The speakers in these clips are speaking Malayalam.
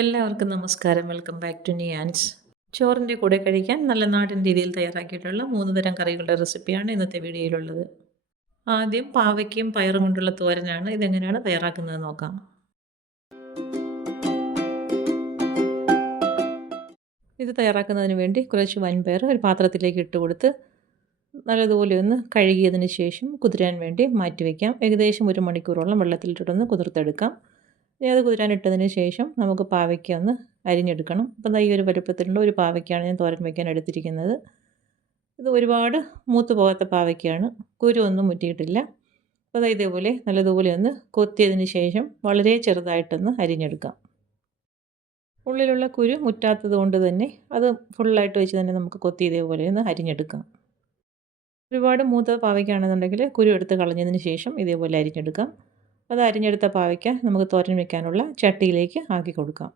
എല്ലാവർക്കും നമസ്കാരം. Welcome back to Niyans. ചോറിൻ്റെ കൂടെ കഴിക്കാൻ നല്ല നാടൻ രീതിയിൽ തയ്യാറാക്കിയിട്ടുള്ള 3 തരം കറികളുടെ റെസിപ്പിയാണ് ഇന്നത്തെ വീഡിയോയിലുള്ളത്. ആദ്യം പാവയ്ക്കയും പയറും കൊണ്ടുള്ള തോരനാണ്. ഇതെങ്ങനെയാണ് തയ്യാറാക്കുന്നത് നോക്കാം. ഇത് തയ്യാറാക്കുന്നതിന് വേണ്ടി കുറച്ച് വൻപയർ ഒരു പാത്രത്തിലേക്ക് ഇട്ട് കൊടുത്ത് നല്ലതുപോലെ ഒന്ന് കഴുകിയതിന് ശേഷം കുതിരാൻ വേണ്ടി മാറ്റിവെക്കാം. ഏകദേശം 1 മണിക്കൂറോളം വെള്ളത്തിലിട്ടിട്ടൊന്ന് കുതിർത്തെടുക്കാം. ഇനി അത് കുതിരാനിട്ടതിന് ശേഷം നമുക്ക് പാവയ്ക്ക ഒന്ന് അരിഞ്ഞെടുക്കണം. അപ്പം ഈ ഒരു വലുപ്പത്തിലുള്ള ഒരു പാവയ്ക്കാണ് ഞാൻ തോരൻ വയ്ക്കാൻ എടുത്തിരിക്കുന്നത്. ഇത് ഒരുപാട് മൂത്ത് പോകാത്ത പാവയ്ക്കാണ്, കുരു ഒന്നും മുറ്റിയിട്ടില്ല. അപ്പോൾ ഇതേപോലെ നല്ലതുപോലെ ഒന്ന് കൊത്തിയതിന് ശേഷം വളരെ ചെറുതായിട്ടൊന്ന് അരിഞ്ഞെടുക്കാം. ഉള്ളിലുള്ള കുരു മുറ്റാത്തത് കൊണ്ട് തന്നെ അത് ഫുള്ളായിട്ട് വെച്ച് തന്നെ നമുക്ക് കൊത്തി ഇതേപോലെ ഒന്ന് അരിഞ്ഞെടുക്കാം. ഒരുപാട് മൂത്ത പാവയ്ക്കാണെന്നുണ്ടെങ്കിൽ കുരു എടുത്ത് കളഞ്ഞതിന് ശേഷം ഇതേപോലെ അരിഞ്ഞെടുക്കാം. അത് അരിഞ്ഞെടുത്ത പാവയ്ക്ക നമുക്ക് തോരൻ വെക്കാനുള്ള ചട്ടിയിലേക്ക് ആക്കി കൊടുക്കാം.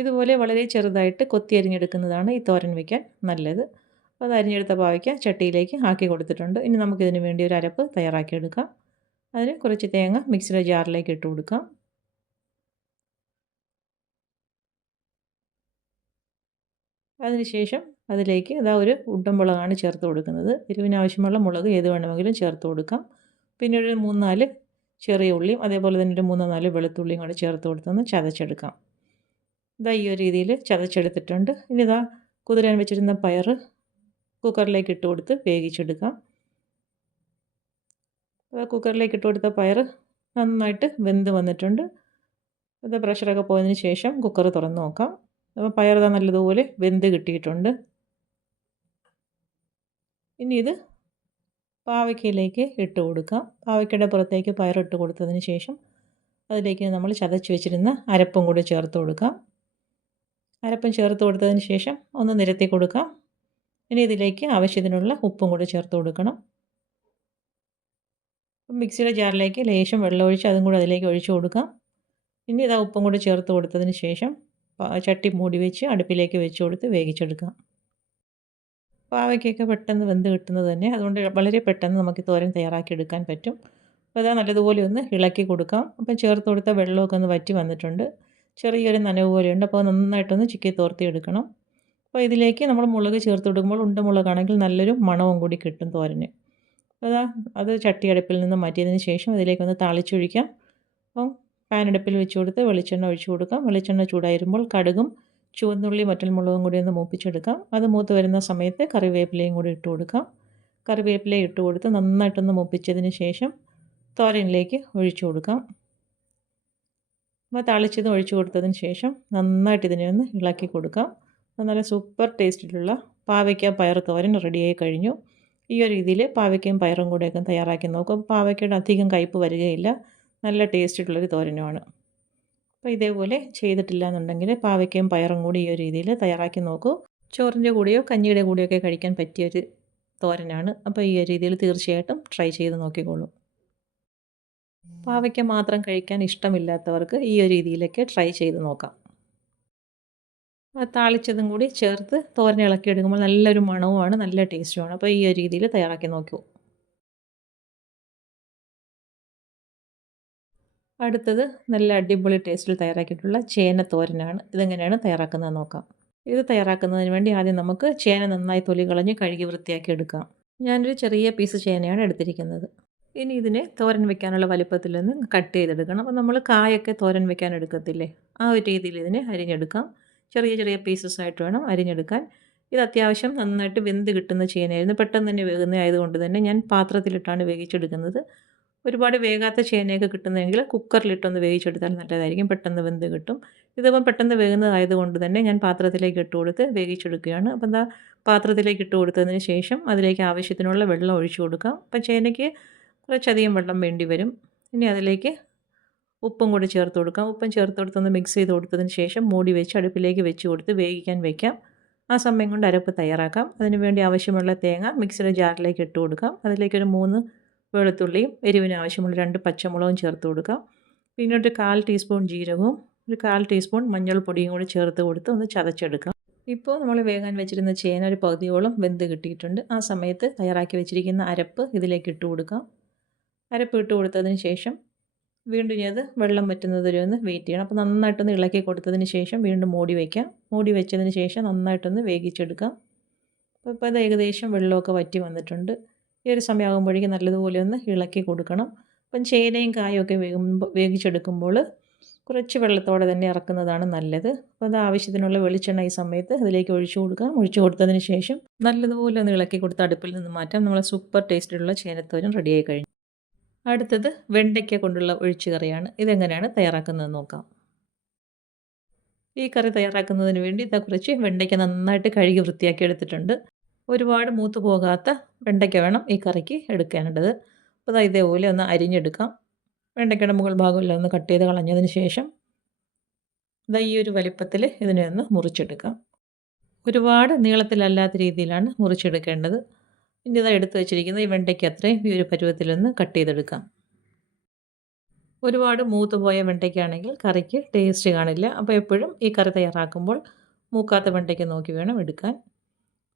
ഇതുപോലെ വളരെ ചെറുതായിട്ട് കൊത്തി അരിഞ്ഞെടുക്കുന്നതാണ് ഈ തോരൻ വയ്ക്കാൻ നല്ലത്. അത് അരിഞ്ഞെടുത്ത പാവയ്ക്ക ചട്ടിയിലേക്ക് ആക്കി കൊടുത്തിട്ടുണ്ട്. ഇനി നമുക്കിതിന് വേണ്ടി ഒരു അരപ്പ് തയ്യാറാക്കിയെടുക്കാം. അതിന് കുറച്ച് തേങ്ങ മിക്സിയുടെ ജാറിലേക്ക് ഇട്ട് കൊടുക്കാം. അതിനുശേഷം അതിലേക്ക് ഒരു ഉണ്ടമുളകാണ് ചേർത്ത് കൊടുക്കുന്നത്. എരിവിന് ആവശ്യമുള്ള മുളക് ഏത് വേണമെങ്കിലും ചേർത്ത് കൊടുക്കാം. പിന്നെ ഒരു 3-4 ചെറിയ ഉള്ളിയും അതേപോലെ തന്നെ ഒരു 3-4 വെളുത്തുള്ളിയും കൂടെ ചേർത്ത് കൊടുത്തൊന്ന് ചതച്ചെടുക്കാം. ഈ ഒരു രീതിയിൽ ചതച്ചെടുത്തിട്ടുണ്ട്. ഇനി കുതിരാൻ വെച്ചിരുന്ന പയർ കുക്കറിലേക്ക് ഇട്ട് കൊടുത്ത് വേവിച്ചെടുക്കാം. കുക്കറിലേക്ക് ഇട്ട് കൊടുത്ത പയർ നന്നായിട്ട് വെന്ത് വന്നിട്ടുണ്ട്. പ്രഷറൊക്കെ പോയതിന് ശേഷം കുക്കർ തുറന്ന് നോക്കാം. അപ്പോൾ പയർ നല്ലതുപോലെ വെന്ത് കിട്ടിയിട്ടുണ്ട്. ഇനി ഇത് പാവയ്ക്കയിലേക്ക് ഇട്ട് കൊടുക്കാം. പാവയ്ക്കയുടെ പുറത്തേക്ക് പയറിട്ട് കൊടുത്തതിന് ശേഷം അതിലേക്ക് നമ്മൾ ചതച്ച് വെച്ചിരുന്ന അരപ്പും കൂടി ചേർത്ത് കൊടുക്കാം. അരപ്പും ചേർത്ത് കൊടുത്തതിന് ശേഷം ഒന്ന് നിരത്തി കൊടുക്കാം. ഇനി ഇതിലേക്ക് ആവശ്യത്തിനുള്ള ഉപ്പും കൂടി ചേർത്ത് കൊടുക്കണം. മിക്സിയുടെ ജാറിലേക്ക് ലേശം വെള്ളമൊഴിച്ച് അതും കൂടി അതിലേക്ക് ഒഴിച്ചു കൊടുക്കാം. ഇനി ഉപ്പും കൂടി ചേർത്ത് കൊടുത്തതിന് ശേഷം ചട്ടി മൂടി വെച്ച് അടുപ്പിലേക്ക് വെച്ച് കൊടുത്ത് വേവിച്ചെടുക്കാം. പാവയ്ക്കൊക്കെ പെട്ടെന്ന് വെന്ത് കിട്ടുന്നത് തന്നെ, അതുകൊണ്ട് വളരെ പെട്ടെന്ന് നമുക്ക് തോരൻ തയ്യാറാക്കി എടുക്കാൻ പറ്റും. അപ്പോൾ നല്ലതുപോലെ ഒന്ന് ഇളക്കി കൊടുക്കാം. അപ്പം ചേർത്ത് കൊടുത്ത വെള്ളമൊക്കെ ഒന്ന് വറ്റി വന്നിട്ടുണ്ട്. ചെറിയൊരു നനവ് പോലെയുണ്ട്. അപ്പോൾ നന്നായിട്ടൊന്ന് ചിക്കി തോർത്തി എടുക്കണം. അപ്പോൾ ഇതിലേക്ക് നമ്മൾ മുളക് ചേർത്ത് കൊടുക്കുമ്പോൾ ഉണ്ടമുളകാണെങ്കിൽ നല്ലൊരു മണവും കൂടി കിട്ടും തോരന്. അപ്പോൾ അത് ചട്ടി അടുപ്പിൽ നിന്ന് മാറ്റിയതിന് ശേഷം അതിലേക്കൊന്ന് താളിച്ചൊഴിക്കാം. അപ്പം പാൻ അടുപ്പിൽ വെച്ച് കൊടുത്ത് വെളിച്ചെണ്ണ ഒഴിച്ചു കൊടുക്കാം. വെളിച്ചെണ്ണ ചൂടായിരുമ്പോൾ കടുകും ചുവന്നുള്ളി വറ്റൽമുളകും കൂടി ഒന്ന് മൂപ്പിച്ചെടുക്കാം. അത് മൂത്ത് വരുന്ന സമയത്ത് കറിവേപ്പിലയും കൂടി ഇട്ട് കൊടുക്കാം. കറിവേപ്പില ഇട്ട് കൊടുത്ത് നന്നായിട്ടൊന്ന് മൂപ്പിച്ചതിന് ശേഷം തോരനിലേക്ക് ഒഴിച്ചു കൊടുക്കാം. അപ്പോൾ താളിച്ചത് ഒഴിച്ചു കൊടുത്തതിന് ശേഷം നന്നായിട്ട് ഇതിനെ ഒന്ന് ഇളക്കി കൊടുക്കാം. നല്ല സൂപ്പർ ടേസ്റ്റിലുള്ള പാവയ്ക്ക പയർ തോരൻ റെഡിയായി കഴിഞ്ഞു. ഈ ഒരു രീതിയിൽ പാവയ്ക്കയും പയറും കൂടെയൊക്കെ തയ്യാറാക്കി നോക്കും. പാവയ്ക്കയുടെ അധികം കയ്പ്പ് വരികയില്ല. നല്ല ടേസ്റ്റുള്ളൊരു തോരനുമാണ്. അപ്പോൾ ഇതേപോലെ ചെയ്തിട്ടില്ല എന്നുണ്ടെങ്കിൽ പാവയ്ക്കയും പയറും കൂടി ഈ ഒരു രീതിയിൽ തയ്യാറാക്കി നോക്കൂ. ചോറിൻ്റെ കൂടെയോ കഞ്ഞിയുടെ കൂടെയൊക്കെ കഴിക്കാൻ പറ്റിയൊരു തോരനാണ്. അപ്പോൾ ഈ ഒരു രീതിയിൽ തീർച്ചയായിട്ടും ട്രൈ ചെയ്ത് നോക്കിക്കോളൂ. പാവയ്ക്ക മാത്രം കഴിക്കാൻ ഇഷ്ടമില്ലാത്തവർക്ക് ഈ ഒരു രീതിയിലൊക്കെ ട്രൈ ചെയ്ത് നോക്കാം. താളിച്ചതും കൂടി ചേർത്ത് തോരൻ ഇളക്കിയെടുക്കുമ്പോൾ നല്ലൊരു മണവുമാണ്, നല്ല ടേസ്റ്റുമാണ്. അപ്പോൾ ഈ ഒരു രീതിയിൽ തയ്യാറാക്കി നോക്കൂ. അടുത്തത് നല്ല അടിപൊളി ടേസ്റ്റിൽ തയ്യാറാക്കിയിട്ടുള്ള ചേന തോരനാണ്. ഇതെങ്ങനെയാണ് തയ്യാറാക്കുന്നത് നോക്കാം. ഇത് തയ്യാറാക്കുന്നതിന് വേണ്ടി ആദ്യം നമുക്ക് ചേന നന്നായി തൊലി കളഞ്ഞ് കഴുകി വൃത്തിയാക്കി എടുക്കാം. ഞാനൊരു ചെറിയ പീസ് ചേനയാണ് എടുത്തിരിക്കുന്നത്. ഇനി ഇതിനെ തോരൻ വെക്കാനുള്ള വലുപ്പത്തിൽ നിന്ന് കട്ട് ചെയ്തെടുക്കണം. അപ്പോൾ നമ്മൾ കായൊക്കെ തോരൻ വെക്കാൻ എടുക്കത്തില്ലേ, ആ ഒരു രീതിയിൽ ഇതിനെ അരിഞ്ഞെടുക്കാം. ചെറിയ ചെറിയ പീസസ് ആയിട്ട് വേണം അരിഞ്ഞെടുക്കാൻ. ഇത് അത്യാവശ്യം നന്നായിട്ട് വെന്ത് കിട്ടുന്ന ചേനയായിരുന്നു. പെട്ടെന്ന് തന്നെ വേകുന്ന ആയതുകൊണ്ട് തന്നെ ഞാൻ പാത്രത്തിലിട്ടാണ് വേവിച്ചെടുക്കുന്നത്. ഒരുപാട് വേകാത്ത ചേനയൊക്കെ കിട്ടുന്നതെങ്കിൽ കുക്കറിലിട്ടൊന്ന് വേവിച്ചെടുത്താൽ നല്ലതായിരിക്കും, പെട്ടെന്ന് വെന്ത് കിട്ടും. ഇതിപ്പം പെട്ടെന്ന് വേകുന്നതായതുകൊണ്ട് തന്നെ ഞാൻ പാത്രത്തിലേക്ക് ഇട്ട് കൊടുത്ത് വേവിച്ചെടുക്കുകയാണ്. അപ്പം പാത്രത്തിലേക്ക് ഇട്ട് കൊടുത്തതിന് ശേഷം അതിലേക്ക് ആവശ്യത്തിനുള്ള വെള്ളം ഒഴിച്ചു കൊടുക്കാം. അപ്പം ചേനയ്ക്ക് കുറച്ചധികം വെള്ളം വേണ്ടി വരും. ഇനി അതിലേക്ക് ഉപ്പും കൂടി ചേർത്ത് കൊടുക്കാം. ഉപ്പും ചേർത്ത് കൊടുത്തൊന്ന് മിക്സ് ചെയ്ത് കൊടുത്തതിന് ശേഷം മൂടി വെച്ച് അടുപ്പിലേക്ക് വെച്ച് കൊടുത്ത് വേവിക്കാൻ വയ്ക്കാം. ആ സമയം കൊണ്ട് അരപ്പ് തയ്യാറാക്കാം. അതിന് വേണ്ടി ആവശ്യമുള്ള തേങ്ങ മിക്സിയുടെ ജാറിലേക്ക് ഇട്ട് കൊടുക്കാം. അതിലേക്കൊരു 3 വെളുത്തുള്ളിയും എരിവിന് ആവശ്യമുള്ള 2 പച്ചമുളകും ചേർത്ത് കൊടുക്കാം. പിന്നെ ഒരു 1/4 ടീസ്പൂൺ ജീരകവും ഒരു 1/4 ടീസ്പൂൺ മഞ്ഞൾപ്പൊടിയും കൂടി ചേർത്ത് കൊടുത്ത് ഒന്ന് ചതച്ചെടുക്കാം. ഇപ്പോൾ നമ്മൾ വേകാൻ വെച്ചിരുന്ന ചേന ഒരു പകുതിയോളം വെന്ത് കിട്ടിയിട്ടുണ്ട്. ആ സമയത്ത് തയ്യാറാക്കി വെച്ചിരിക്കുന്ന അരപ്പ് ഇതിലേക്ക് ഇട്ട് കൊടുക്കാം. അരപ്പ് ഇട്ട് കൊടുത്തതിന് ശേഷം വീണ്ടും ഇനി അത് വെള്ളം വറ്റുന്നത് വരെ ഒന്ന് വെയിറ്റ് ചെയ്യണം. അപ്പോൾ നന്നായിട്ടൊന്ന് ഇളക്കി കൊടുത്തതിന് ശേഷം വീണ്ടും മൂടി വയ്ക്കാം. മൂടി വെച്ചതിന് ശേഷം നന്നായിട്ടൊന്ന് വേവിച്ചെടുക്കാം. അപ്പോൾ അത് ഏകദേശം വെള്ളമൊക്കെ വറ്റി വന്നിട്ടുണ്ട്. ഈ ഒരു സമയമാകുമ്പോഴേക്കും നല്ലതുപോലെ ഒന്ന് ഇളക്കി കൊടുക്കണം. അപ്പം ചേനയും കായും ഒക്കെ വേവിച്ചെടുക്കുമ്പോൾ കുറച്ച് വെള്ളത്തോടെ തന്നെ ഇറക്കുന്നതാണ് നല്ലത്. അപ്പോൾ അത് ആവശ്യത്തിനുള്ള വെളിച്ചെണ്ണ ഈ സമയത്ത് അതിലേക്ക് ഒഴിച്ചു കൊടുക്കാം. ഒഴിച്ചു കൊടുത്തതിന് ശേഷം നല്ലതുപോലെ ഒന്ന് ഇളക്കി കൊടുത്ത് അടുപ്പിൽ നിന്ന് മാറ്റാം. നമ്മളെ സൂപ്പർ ടേസ്റ്റിലുള്ള ചേനത്തോരൻ റെഡിയായി കഴിഞ്ഞു. അടുത്തത് വെണ്ടയ്ക്ക കൊണ്ടുള്ള ഒഴിച്ചുകറിയാണ്. ഇതെങ്ങനെയാണ് തയ്യാറാക്കുന്നതെന്ന് നോക്കാം. ഈ കറി തയ്യാറാക്കുന്നതിന് വേണ്ടി കുറച്ച് വെണ്ടയ്ക്ക നന്നായിട്ട് കഴുകി വൃത്തിയാക്കി എടുത്തിട്ടുണ്ട്. ഒരുപാട് മൂത്ത് പോകാത്ത വെണ്ടയ്ക്ക വേണം ഈ കറിക്ക് എടുക്കേണ്ടത്. അപ്പോൾ ഇതേപോലെ ഒന്ന് അരിഞ്ഞെടുക്കാം. വെണ്ടയ്ക്കയുടെ മുകൾ ഭാഗമെല്ലാം ഒന്ന് കട്ട് ചെയ്ത് കളഞ്ഞതിന് ശേഷം ഈ ഒരു വലിപ്പത്തിൽ ഇതിനെ ഒന്ന് മുറിച്ചെടുക്കാം. ഒരുപാട് നീളത്തിലല്ലാത്ത രീതിയിലാണ് മുറിച്ചെടുക്കേണ്ടത്. ഇനി എടുത്ത് വെച്ചിരിക്കുന്ന ഈ വെണ്ടയ്ക്ക് അത്രയും ഈ ഒരു പരുവത്തിലൊന്ന് കട്ട് ചെയ്തെടുക്കാം. ഒരുപാട് മൂത്ത് പോയ വെണ്ടയ്ക്കാണെങ്കിൽ കറിക്ക് ടേസ്റ്റ് കാണില്ല. അപ്പോൾ എപ്പോഴും ഈ കറി തയ്യാറാക്കുമ്പോൾ മൂക്കാത്ത വെണ്ടയ്ക്ക നോക്കി വേണം എടുക്കാൻ.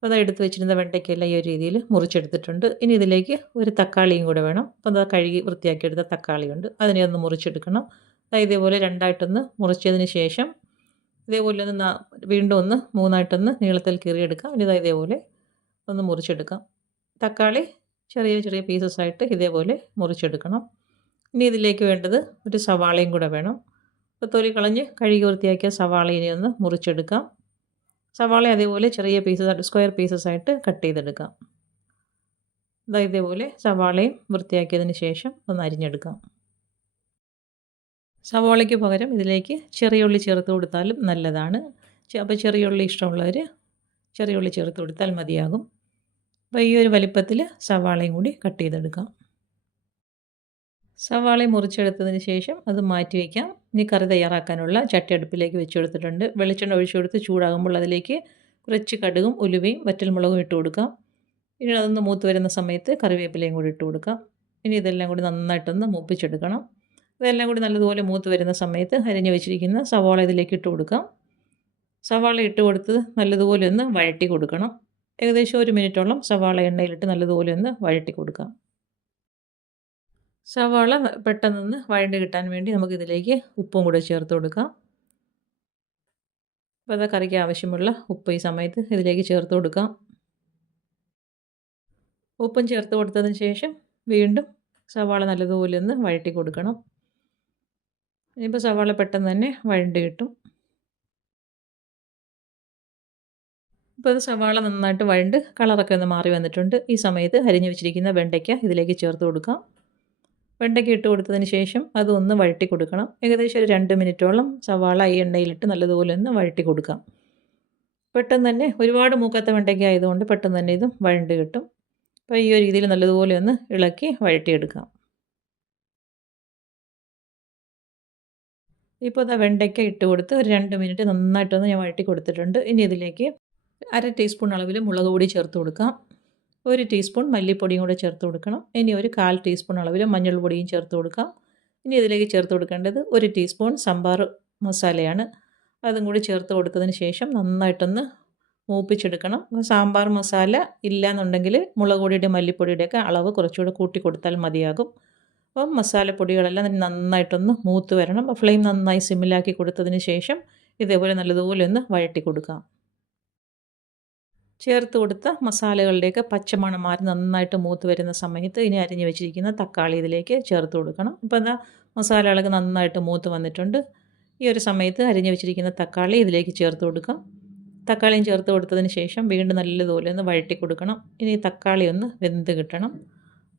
അപ്പോൾ എടുത്ത് വെച്ചിരുന്ന വെണ്ടയ്ക്കെല്ലാം ഈ ഒരു രീതിയിൽ മുറിച്ചെടുത്തിട്ടുണ്ട്. ഇനി ഇതിലേക്ക് ഒരു തക്കാളിയും കൂടെ വേണം. അപ്പോൾ കഴുകി വൃത്തിയാക്കിയെടുത്ത തക്കാളിയുണ്ട്, അതിനെ ഒന്ന് മുറിച്ചെടുക്കണം. ഇതേപോലെ രണ്ടായിട്ടൊന്ന് മുറിച്ചതിന് ശേഷം ഇതേപോലെ ഒന്ന് വീണ്ടും ഒന്ന് മൂന്നായിട്ടൊന്ന് നീളത്തിൽ കീറിയെടുക്കാം. ഇനി ഇതേപോലെ ഒന്ന് മുറിച്ചെടുക്കാം. തക്കാളി ചെറിയ ചെറിയ പീസസായിട്ട് ഇതേപോലെ മുറിച്ചെടുക്കണം. ഇനി ഇതിലേക്ക് വേണ്ടത് ഒരു സവാളയും കൂടെ വേണം. അപ്പോൾ തൊലി കളഞ്ഞ് കഴുകി വൃത്തിയാക്കിയ സവാളയെ ഒന്ന് മുറിച്ചെടുക്കാം. സവാള അതേപോലെ ചെറിയ പീസസ് സ്ക്വയർ പീസസായിട്ട് കട്ട് ചെയ്തെടുക്കാം. ഇതേപോലെ സവാളയും വൃത്തിയാക്കിയതിന് ശേഷം ഒന്ന് അരിഞ്ഞെടുക്കാം. സവാളയ്ക്ക് പകരം ഇതിലേക്ക് ചെറിയ ഉള്ളി ചേർത്ത് കൊടുത്താലും നല്ലതാണ്. അപ്പോൾ ചെറിയ ഉള്ളി ഇഷ്ടമുള്ളവർ ചെറിയ ഉള്ളി ചേർത്ത് കൊടുത്താൽ മതിയാകും. അപ്പോൾ ഈ ഒരു വലിപ്പത്തിൽ സവാളയും കൂടി കട്ട് ചെയ്തെടുക്കാം. സവാള മുറിച്ചെടുത്തതിന് ശേഷം അത് മാറ്റി വയ്ക്കാം. ഇനി കറി തയ്യാറാക്കാനുള്ള ചട്ടി അടുപ്പിലേക്ക് വെച്ച് കൊടുത്തിട്ടുണ്ട്. വെളിച്ചെണ്ണ ഒഴിച്ചു കൊടുത്ത് ചൂടാകുമ്പോൾ അതിലേക്ക് കുറച്ച് കടുകും ഉലുവയും വറ്റൽമുളകും ഇട്ട് കൊടുക്കാം. ഇനി അതൊന്ന് മൂത്ത് വരുന്ന സമയത്ത് കറിവേപ്പിലയും കൂടി ഇട്ട് കൊടുക്കാം. ഇനി ഇതെല്ലാം കൂടി നന്നായിട്ടൊന്ന് മൂപ്പിച്ചെടുക്കണം. ഇതെല്ലാം കൂടി നല്ലതുപോലെ മൂത്ത് വരുന്ന സമയത്ത് അരിഞ്ഞ് വെച്ചിരിക്കുന്ന സവാള ഇതിലേക്ക് ഇട്ട് കൊടുക്കാം. സവാള ഇട്ട് കൊടുത്ത് നല്ലതുപോലെ ഒന്ന് വഴറ്റി കൊടുക്കണം. ഏകദേശം 1 മിനിറ്റോളം സവാള എണ്ണയിലിട്ട് നല്ലതുപോലെ ഒന്ന് വഴറ്റി കൊടുക്കാം. സവാള പെട്ടെന്നൊന്ന് വഴണ്ട് കിട്ടാൻ വേണ്ടി നമുക്കിതിലേക്ക് ഉപ്പും കൂടെ ചേർത്ത് കൊടുക്കാം. അപ്പോൾ കറിക്ക് ആവശ്യമുള്ള ഉപ്പ് ഈ സമയത്ത് ഇതിലേക്ക് ചേർത്ത് കൊടുക്കാം. ഉപ്പും ചേർത്ത് കൊടുത്തതിന് ശേഷം വീണ്ടും സവാള നല്ലതുപോലെ ഒന്ന് വഴറ്റി കൊടുക്കണം. ഇനിയിപ്പോൾ സവാള പെട്ടെന്ന് തന്നെ വഴണ്ട് കിട്ടും. ഇപ്പോൾ സവാള നന്നായിട്ട് വഴണ്ട് കളറൊക്കെ ഒന്ന് മാറി വന്നിട്ടുണ്ട്. ഈ സമയത്ത് അരിഞ്ഞു വെച്ചിരിക്കുന്ന വെണ്ടയ്ക്ക ഇതിലേക്ക് ചേർത്ത് കൊടുക്കാം. വെണ്ടയ്ക്ക ഇട്ട് കൊടുത്തതിന് ശേഷം അതൊന്ന് വഴറ്റി കൊടുക്കണം. ഏകദേശം ഒരു 2 മിനിറ്റോളം സവാള ഈ എണ്ണയിലിട്ട് നല്ലതുപോലെ ഒന്ന് വഴറ്റി കൊടുക്കാം. പെട്ടെന്ന് തന്നെ ഒരുപാട് മൂക്കാത്ത വെണ്ടയ്ക്ക ആയതുകൊണ്ട് പെട്ടെന്ന് തന്നെ ഇതും വഴണ്ട് കിട്ടും. അപ്പോൾ ഈ ഒരു രീതിയിൽ നല്ലതുപോലെ ഒന്ന് ഇളക്കി വഴറ്റിയെടുക്കാം. ഇപ്പോൾ വെണ്ടയ്ക്ക ഇട്ട് കൊടുത്ത് ഒരു 2 മിനിറ്റ് നന്നായിട്ടൊന്ന് ഞാൻ വഴറ്റി കൊടുത്തിട്ടുണ്ട്. ഇനി ഇതിലേക്ക് 1/2 ടീസ്പൂൺ അളവിൽ മുളക് പൊടി ചേർത്ത് കൊടുക്കാം. 1 ടീസ്പൂൺ മല്ലിപ്പൊടിയും കൂടെ ചേർത്ത് കൊടുക്കണം. ഇനി ഒരു 1/4 ടീസ്പൂൺ അളവിൽ മഞ്ഞൾപ്പൊടിയും ചേർത്ത് കൊടുക്കാം. ഇനി ഇതിലേക്ക് ചേർത്ത് കൊടുക്കേണ്ടത് 1 ടീസ്പൂൺ സാമ്പാർ മസാലയാണ്. അതും കൂടി ചേർത്ത് കൊടുത്തതിന് ശേഷം നന്നായിട്ടൊന്ന് മൂപ്പിച്ചെടുക്കണം. സാമ്പാർ മസാല ഇല്ലയെന്നുണ്ടെങ്കിൽ മുളക് പൊടിയുടെ മല്ലിപ്പൊടിയുടെയൊക്കെ അളവ് കുറച്ചുകൂടെ കൂട്ടി കൊടുത്താൽ മതിയാകും. അപ്പം മസാലപ്പൊടികളെല്ലാം നന്നായിട്ടൊന്ന് മൂത്ത് വരണം. ഫ്ലെയിം നന്നായി സിമ്മിലാക്കി കൊടുത്തതിന് ശേഷം ഇതേപോലെ നല്ലതുപോലെ ഒന്ന് വഴറ്റി കൊടുക്കാം. ചേർത്ത് കൊടുത്ത മസാലകളുടെയൊക്കെ പച്ചമണം മാറി നന്നായിട്ട് മൂത്ത് വരുന്ന സമയത്ത് ഇനി അരിഞ്ഞ് വെച്ചിരിക്കുന്ന തക്കാളി ഇതിലേക്ക് ചേർത്ത് കൊടുക്കണം. ഇപ്പോൾ മസാലകളൊക്കെ നന്നായിട്ട് മൂത്ത് വന്നിട്ടുണ്ട്. ഈ ഒരു സമയത്ത് അരിഞ്ഞ് വെച്ചിരിക്കുന്ന തക്കാളി ഇതിലേക്ക് ചേർത്ത് കൊടുക്കാം. തക്കാളിയും ചേർത്ത് കൊടുത്തതിന് ശേഷം വീണ്ടും നല്ലതുപോലെ ഒന്ന് വഴറ്റി കൊടുക്കണം. ഇനി തക്കാളി ഒന്ന് വെന്ത് കിട്ടണം.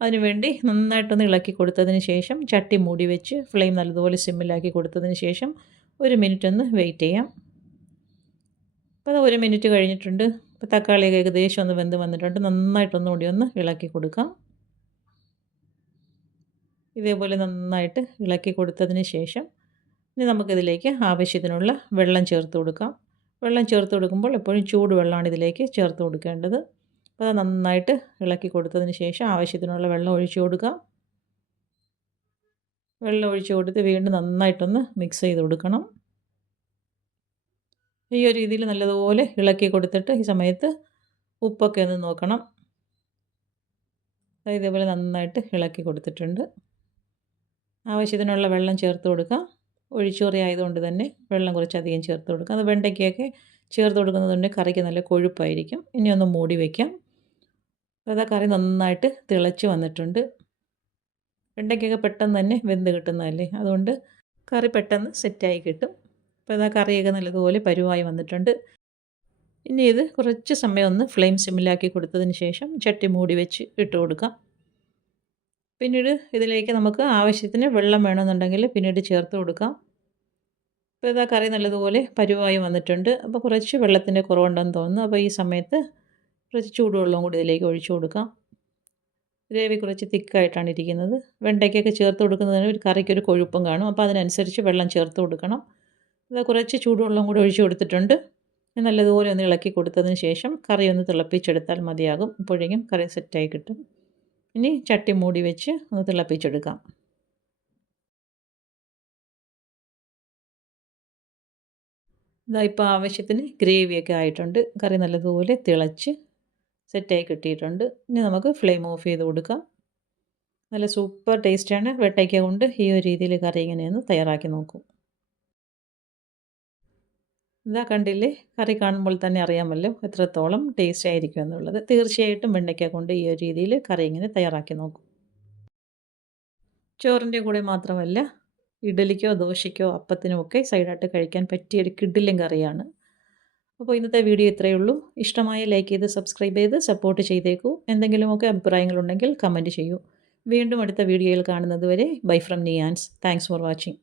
അതിനുവേണ്ടി നന്നായിട്ടൊന്ന് ഇളക്കി കൊടുത്തതിന് ശേഷം ചട്ടി മൂടി വെച്ച് ഫ്ലെയിം നല്ലതുപോലെ സിമ്മിലാക്കി കൊടുത്തതിന് ശേഷം 1 മിനിറ്റ് ഒന്ന് വെയിറ്റ് ചെയ്യാം. അപ്പോൾ 1 മിനിറ്റ് കഴിഞ്ഞിട്ടുണ്ട്. ഇപ്പോൾ തക്കാളിയൊക്കെ ഏകദേശം ഒന്ന് വെന്ത് വന്നിട്ടുണ്ട്. നന്നായിട്ടൊന്നും കൂടി ഒന്ന് ഇളക്കി കൊടുക്കാം. ഇതേപോലെ നന്നായിട്ട് ഇളക്കി കൊടുത്തതിന് ശേഷം ഇനി നമുക്കിതിലേക്ക് ആവശ്യത്തിനുള്ള വെള്ളം ചേർത്ത് കൊടുക്കാം. വെള്ളം ചേർത്ത് കൊടുക്കുമ്പോൾ എപ്പോഴും ചൂട് വെള്ളമാണ് ഇതിലേക്ക് ചേർത്ത് കൊടുക്കേണ്ടത്. അപ്പോൾ അത് നന്നായിട്ട് ഇളക്കി കൊടുത്തതിന് ശേഷം ആവശ്യത്തിനുള്ള വെള്ളം ഒഴിച്ചു കൊടുക്കാം. വെള്ളം ഒഴിച്ച് കൊടുത്ത് വീണ്ടും നന്നായിട്ടൊന്ന് മിക്സ് ചെയ്ത് കൊടുക്കണം. ഈ ഒരു രീതിയിൽ നല്ലതുപോലെ ഇളക്കി കൊടുത്തിട്ട് ഈ സമയത്ത് ഉപ്പൊക്കെ ഒന്ന് നോക്കണം. ഇതേപോലെ നന്നായിട്ട് ഇളക്കി കൊടുത്തിട്ടുണ്ട്. ആവശ്യത്തിനുള്ള വെള്ളം ചേർത്ത് കൊടുക്കാം. ഒഴിച്ചുകറി ആയതുകൊണ്ട് തന്നെ വെള്ളം കുറച്ചധികം ചേർത്ത് കൊടുക്കാം. അത് വെണ്ടയ്ക്കൊക്കെ ചേർത്ത് കൊടുക്കുന്നതുകൊണ്ട് കറിക്ക് നല്ല കൊഴുപ്പായിരിക്കും. ഇനി ഒന്ന് മൂടി വയ്ക്കാം. അപ്പോൾ അതാ കറി നന്നായിട്ട് തിളച്ച് വന്നിട്ടുണ്ട്. വെണ്ടയ്ക്കൊക്കെ പെട്ടെന്ന് തന്നെ വെന്ത് കിട്ടുന്നതല്ലേ, അതുകൊണ്ട് കറി പെട്ടെന്ന് സെറ്റായി കിട്ടും. അപ്പോൾ ഇതാ കറിയൊക്കെ നല്ലതുപോലെ പരുവായി വന്നിട്ടുണ്ട്. ഇനി ഇത് കുറച്ച് സമയം ഒന്ന് ഫ്ലെയിം സിമ്മിലാക്കി കൊടുത്തതിന് ശേഷം ചട്ടി മൂടി വെച്ച് ഇട്ട് കൊടുക്കാം. പിന്നീട് ഇതിലേക്ക് നമുക്ക് ആവശ്യത്തിന് വെള്ളം വേണമെന്നുണ്ടെങ്കിൽ പിന്നീട് ചേർത്ത് കൊടുക്കാം. ഇപ്പോൾ ഇതാ കറി നല്ലതുപോലെ പരുവായി വന്നിട്ടുണ്ട്. അപ്പോൾ കുറച്ച് വെള്ളത്തിൻ്റെ കുറവുണ്ടെന്ന് തോന്നുന്നു. അപ്പോൾ ഈ സമയത്ത് കുറച്ച് ചൂടുവെള്ളവും കൂടി ഇതിലേക്ക് ഒഴിച്ചു കൊടുക്കാം. ഗ്രേവി കുറച്ച് തിക്കായിട്ടാണ് ഇരിക്കുന്നത്. വെണ്ടയ്ക്കൊക്കെ ചേർത്ത് കൊടുക്കുന്നതിന് ഒരു കറിക്കൊരു കൊഴുപ്പും കാണും. അപ്പോൾ അതിനനുസരിച്ച് വെള്ളം ചേർത്ത് കൊടുക്കണം. ഇത് കുറച്ച് ചൂടുവെള്ളം കൂടി ഒഴിച്ചു കൊടുത്തിട്ടുണ്ട്. നല്ലതുപോലെ ഒന്ന് ഇളക്കി കൊടുത്തതിന് ശേഷം കറി ഒന്ന് തിളപ്പിച്ചെടുത്താൽ മതിയാകും. അപ്പോഴേക്കും കറി സെറ്റായി കിട്ടും. ഇനി ചട്ടി മൂടി വെച്ച് ഒന്ന് തിളപ്പിച്ചെടുക്കാം. ഇതാ ഇപ്പോൾ ആവശ്യത്തിന് ഗ്രേവിയൊക്കെ ആയിട്ടുണ്ട്. കറി നല്ലതുപോലെ തിളച്ച് സെറ്റായി കിട്ടിയിട്ടുണ്ട്. ഇനി നമുക്ക് ഫ്ലെയിം ഓഫ് ചെയ്ത് കൊടുക്കാം. നല്ല സൂപ്പർ ടേസ്റ്റാണ്. വെണ്ടയ്ക്ക കൊണ്ട് ഈ ഒരു രീതിയിൽ കറി ഇങ്ങനെയൊന്ന് തയ്യാറാക്കി നോക്കൂ. ഇതാ കണ്ടില്ലേ, കറി കാണുമ്പോൾ തന്നെ അറിയാമല്ലോ എത്രത്തോളം ടേസ്റ്റ് ആയിരിക്കും എന്നുള്ളത്. തീർച്ചയായിട്ടും വെണ്ടയ്ക്ക കൊണ്ട് ഈ ഒരു രീതിയിൽ കറി ഇങ്ങനെ തയ്യാറാക്കി നോക്കും. ചോറിൻ്റെ കൂടെ മാത്രമല്ല, ഇഡലിക്കോ ദോശയ്ക്കോ അപ്പത്തിനോ ഒക്കെ സൈഡായിട്ട് കഴിക്കാൻ പറ്റിയ ഒരു കിടിലൻ കറിയാണ്. അപ്പോൾ ഇന്നത്തെ വീഡിയോ ഇത്രയേ ഉള്ളൂ. ഇഷ്ടമായ ലൈക്ക് ചെയ്ത് സബ്സ്ക്രൈബ് ചെയ്ത് സപ്പോർട്ട് ചെയ്തേക്കൂ. എന്തെങ്കിലുമൊക്കെ അഭിപ്രായങ്ങളുണ്ടെങ്കിൽ കമൻറ്റ് ചെയ്യൂ. വീണ്ടും അടുത്ത വീഡിയോയിൽ കാണുന്നത് വരെ bye from Niyans. Thanks for watching.